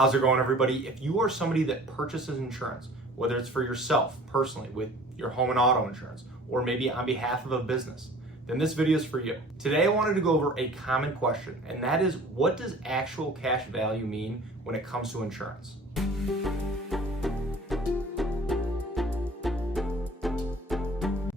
How's it going, everybody? If you are somebody that purchases insurance, whether it's for yourself personally with your home and auto insurance, or maybe on behalf of a business, then this video is for you. Today I wanted to go over a common question, and that is, what does actual cash value mean when it comes to insurance?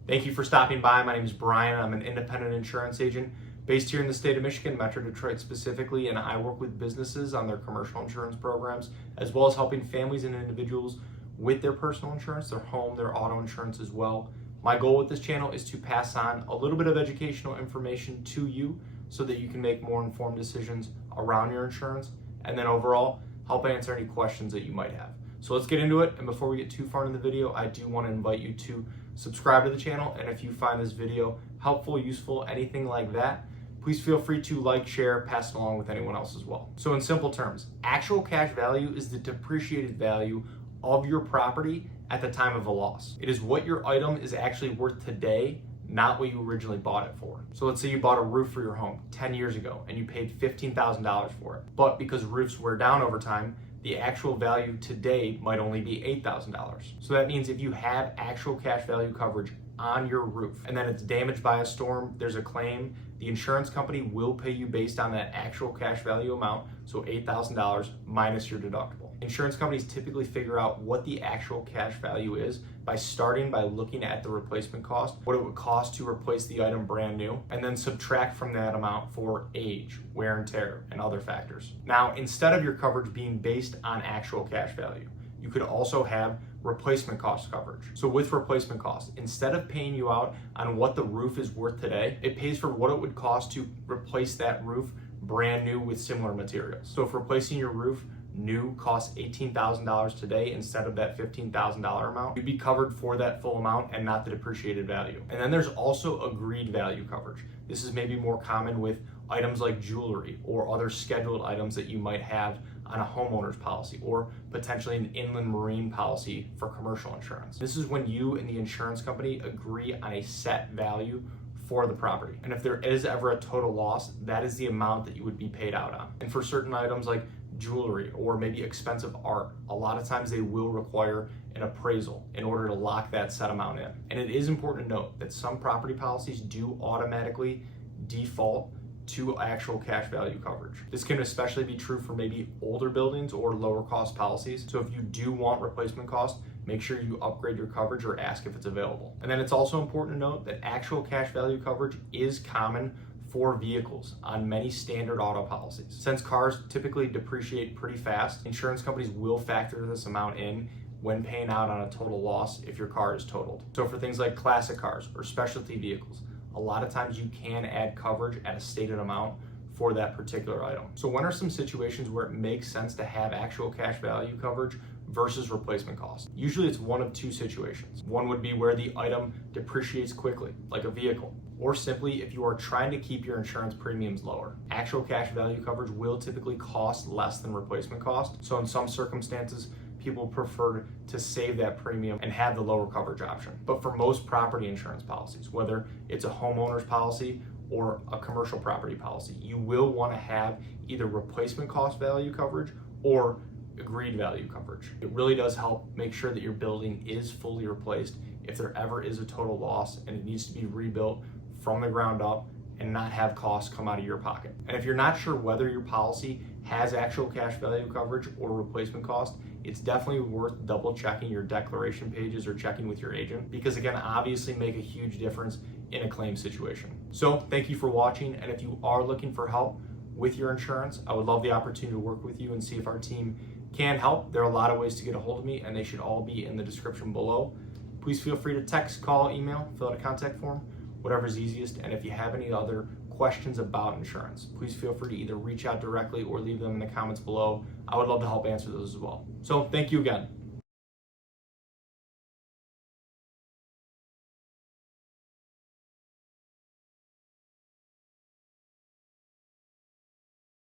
Thank you for stopping by. My name is Brian. I'm an independent insurance agent based here in the state of Michigan, Metro Detroit specifically, and I work with businesses on their commercial insurance programs, as well as helping families and individuals with their personal insurance, their home, their auto insurance as well. My goal with this channel is to pass on a little bit of educational information to you so that you can make more informed decisions around your insurance, and then overall help answer any questions that you might have. So let's get into it, and before we get too far in the video, I do want to invite you to subscribe to the channel, and if you find this video helpful, useful, anything like that, please feel free to like, share, pass it along with anyone else as well. So in simple terms, actual cash value is the depreciated value of your property at the time of a loss. It is what your item is actually worth today, not what you originally bought it for. So let's say you bought a roof for your home 10 years ago and you paid $15,000 for it, but because roofs wear down over time, the actual value today might only be $8,000. So that means if you have actual cash value coverage on your roof and then it's damaged by a storm, there's a claim, the insurance company will pay you based on that actual cash value amount, so $8,000 minus your deductible. Insurance companies typically figure out what the actual cash value is by starting by looking at the replacement cost, what it would cost to replace the item brand new, and then subtract from that amount for age, wear and tear, and other factors. Now, instead of your coverage being based on actual cash value, you could also have replacement cost coverage. So with replacement cost, instead of paying you out on what the roof is worth today, it pays for what it would cost to replace that roof brand new with similar materials. So if replacing your roof new costs $18,000 today instead of that $15,000 amount, you'd be covered for that full amount and not the depreciated value. And then there's also agreed value coverage. This is maybe more common with items like jewelry or other scheduled items that you might have on a homeowner's policy or potentially an inland marine policy for commercial insurance. This is when you and the insurance company agree on a set value for the property. And if there is ever a total loss, that is the amount that you would be paid out on. And for certain items like jewelry or maybe expensive art, a lot of times they will require an appraisal in order to lock that set amount in. And it is important to note that some property policies do automatically default to actual cash value coverage. This can especially be true for maybe older buildings or lower cost policies. So if you do want replacement cost, make sure you upgrade your coverage or ask if it's available. And then it's also important to note that actual cash value coverage is common for vehicles on many standard auto policies. Since cars typically depreciate pretty fast, insurance companies will factor this amount in when paying out on a total loss if your car is totaled. So for things like classic cars or specialty vehicles, a lot of times you can add coverage at a stated amount for that particular item. So when are some situations where it makes sense to have actual cash value coverage versus replacement cost? Usually it's one of two situations. One would be where the item depreciates quickly, like a vehicle, or simply if you are trying to keep your insurance premiums lower. Actual cash value coverage will typically cost less than replacement cost. So in some circumstances, people prefer to save that premium and have the lower coverage option. But for most property insurance policies, whether it's a homeowner's policy or a commercial property policy, you will want to have either replacement cost value coverage or agreed value coverage. It really does help make sure that your building is fully replaced if there ever is a total loss and it needs to be rebuilt from the ground up and not have costs come out of your pocket. And if you're not sure whether your policy has actual cash value coverage or replacement cost, it's definitely worth double checking your declaration pages or checking with your agent, because it can obviously make a huge difference in a claim situation. So thank you for watching, and if you are looking for help with your insurance, I would love the opportunity to work with you and see if our team can help. There are a lot of ways to get a hold of me, and they should all be in the description below. Please feel free to text, call, email, fill out a contact form, whatever's easiest. And if you have any other questions about insurance, please feel free to either reach out directly or leave them in the comments below. I would love to help answer those as well. So thank you again.